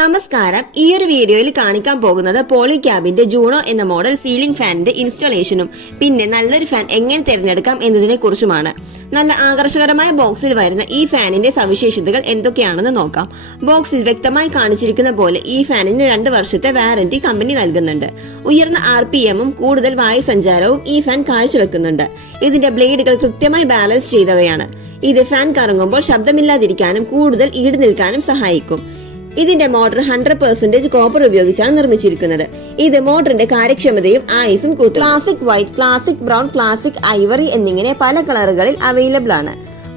നമസ്കാരം. ഈ ഒരു വീഡിയോയിൽ കാണിക്കാൻ പോകുന്നത് പോളിക്യാബിന്റെ ജൂണോ എന്ന മോഡൽ സീലിംഗ് ഫാനിന്റെ ഇൻസ്റ്റാളേഷനും പിന്നെ നല്ലൊരു ഫാൻ എങ്ങനെ തിരഞ്ഞെടുക്കാം എന്നതിനെ കുറിച്ചുമാണ്. നല്ല ആകർഷകരമായ ബോക്സിൽ വരുന്ന ഈ ഫാനിന്റെ സവിശേഷതകൾ എന്തൊക്കെയാണെന്ന് നോക്കാം. ബോക്സിൽ വ്യക്തമായി കാണിച്ചിരിക്കുന്ന പോലെ ഈ ഫാനിന് 2 വർഷത്തെ വാറന്റി കമ്പനി നൽകുന്നുണ്ട്. ഉയർന്ന RPM കൂടുതൽ വായു സഞ്ചാരവും ഈ ഫാൻ കാഴ്ചവെക്കുന്നുണ്ട്. ഇതിന്റെ ബ്ലേഡുകൾ കൃത്യമായി ബാലൻസ് ചെയ്തവയാണ്. ഇത് ഫാൻ കറങ്ങുമ്പോൾ ശബ്ദമില്ലാതിരിക്കാനും കൂടുതൽ ഈട് നിൽക്കാനും സഹായിക്കും. ഇതിന്റെ മോട്ടർ 100% കോപ്പർ ഉപയോഗിച്ചാണ് നിർമ്മിച്ചിരിക്കുന്നത്. ഇത് മോട്ടറിന്റെ കാര്യക്ഷമതയും ആയുസും കൂട്ടും. Classic white, classic brown, classic Ivory എന്നിങ്ങനെ പല കളറുകളിൽ അവൈലബിൾ ആണ്.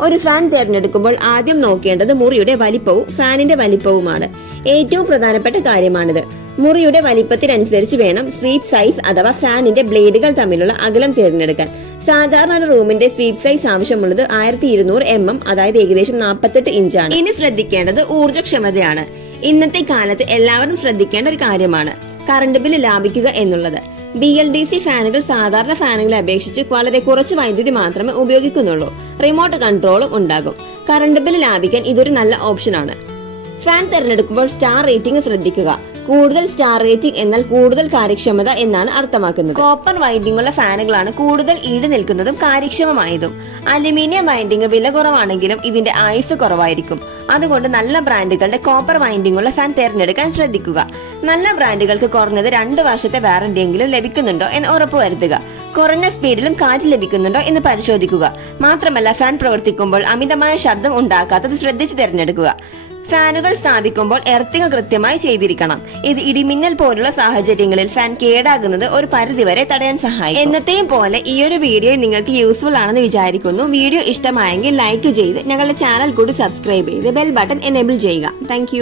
ഒരു ഫാൻ തിരഞ്ഞെടുക്കുമ്പോൾ ആദ്യം നോക്കേണ്ടത് മുറിയുടെ വലിപ്പവും ഫാനിന്റെ വലിപ്പവുമാണ്. ഏറ്റവും പ്രധാനപ്പെട്ട കാര്യമാണിത്. മുറിയുടെ വലിപ്പത്തിനനുസരിച്ച് വേണം സ്വീപ്പ് സൈസ് അഥവാ ഫാനിന്റെ ബ്ലേഡുകൾ തമ്മിലുള്ള അകലം തിരഞ്ഞെടുക്കാൻ. സാധാരണ ഒരു റൂമിന്റെ സ്വീപ്പ് സൈസ് ആവശ്യമുള്ളത് 1200 mm, അതായത് ഏകദേശം 48 ഇഞ്ചാണ്. ഇനി ശ്രദ്ധിക്കേണ്ടത് ഊർജ്ജക്ഷമതയാണ്. ഇന്നത്തെ കാലത്ത് എല്ലാവരും ശ്രദ്ധിക്കേണ്ട ഒരു കാര്യമാണ് കറണ്ട് ബില്ല് ലാഭിക്കുക എന്നുള്ളത്. BLDC ഫാനുകൾ സാധാരണ ഫാനുകളെ അപേക്ഷിച്ച് വളരെ കുറച്ച് വൈദ്യുതി മാത്രമേ ഉപയോഗിക്കുന്നുള്ളൂ. റിമോട്ട് കൺട്രോളും ഉണ്ടാകും. കറണ്ട് ബില്ല് ലാഭിക്കാൻ ഇതൊരു നല്ല ഓപ്ഷനാണ്. ഫാൻ തിരഞ്ഞെടുക്കുമ്പോൾ സ്റ്റാർ റേറ്റിംഗ് ശ്രദ്ധിക്കുക. കൂടുതൽ സ്റ്റാർ റേറ്റിംഗ് എന്നാൽ കൂടുതൽ കാര്യക്ഷമത എന്നാണ് അർത്ഥമാക്കുന്നത്. കോപ്പർ വൈൻഡിംഗ് ഉള്ള ഫാനുകളാണ് കൂടുതൽ ഈട് നിൽക്കുന്നതും കാര്യക്ഷമമായതും. അലുമിനിയം വൈൻഡിംഗ് വില കുറവാണെങ്കിലും ഇതിന്റെ ആയുസ് കുറവായിരിക്കും. അതുകൊണ്ട് നല്ല ബ്രാൻഡുകളുടെ കോപ്പർ വൈൻഡിംഗ് ഉള്ള ഫാൻ തിരഞ്ഞെടുക്കാൻ ശ്രദ്ധിക്കുക. നല്ല ബ്രാൻഡുകൾക്ക് കുറഞ്ഞത് 2 വർഷത്തെ വാറന്റി എങ്കിലും ലഭിക്കുന്നുണ്ടോ എന്ന് ഉറപ്പുവരുത്തുക. കുറഞ്ഞ സ്പീഡിലും കാറ്റ് ലഭിക്കുന്നുണ്ടോ എന്ന് പരിശോധിക്കുക. മാത്രമല്ല, ഫാൻ പ്രവർത്തിക്കുമ്പോൾ അമിതമായ ശബ്ദം ഉണ്ടാക്കാത്തത് ശ്രദ്ധിച്ച് തിരഞ്ഞെടുക്കുക. ഫാനുകൾ സ്ഥാപിക്കുമ്പോൾ എർത്തിങ് കൃത്യമായി ചെയ്തിരിക്കണം. ഇത് ഇടിമിന്നൽ പോലുള്ള സാഹചര്യങ്ങളിൽ ഫാൻ കേടാകുന്നത് ഒരു പരിധിവരെ തടയാൻ സഹായിക്കും. എന്നത്തെയും പോലെ ഈ ഒരു വീഡിയോ നിങ്ങൾക്ക് യൂസ്ഫുൾ ആണെന്ന് വിചാരിക്കുന്നു. വീഡിയോ ഇഷ്ടമായെങ്കിൽ ലൈക്ക് ചെയ്ത് ഞങ്ങളുടെ ചാനൽ കൂടി സബ്സ്ക്രൈബ് ചെയ്ത് ബെൽ ബട്ടൺ എനേബിൾ ചെയ്യുക. താങ്ക്